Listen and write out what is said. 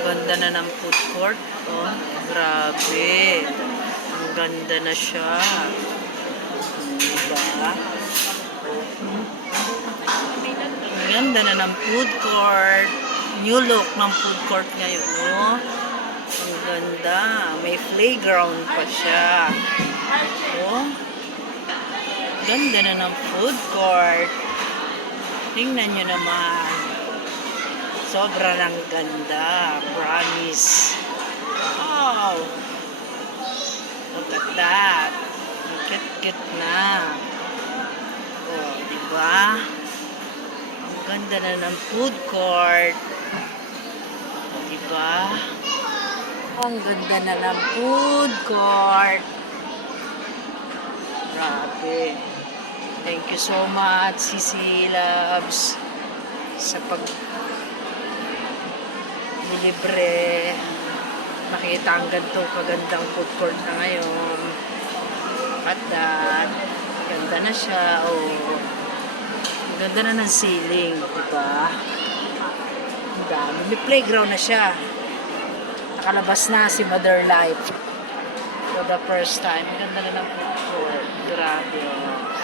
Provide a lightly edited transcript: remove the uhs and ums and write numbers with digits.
Ganda na ng food court. Oh, grabe. Ang ganda na siya. Diba? Ang ganda na ng food court. New look ng food court ngayon, no? Ang ganda. May playground pa siya. Oh, ganda na ng food court. Tingnan nyo naman. Sobra ng ganda. Promise. Wow. Look at that. Cute na. Oh, diba? Ang ganda na ng food court. Diba? Ang ganda na ng food court. Grabe. Thank you so much, Sisi Loves, sa libre. Makita ang ganitong kagandang food court na ngayon. At that, ganda na siya. Oh, ganda na ng ceiling, diba? Ang dami. May playground na siya. Nakalabas na si Mother Life for the first time. Ganda na ng food court. Grabe. Oh.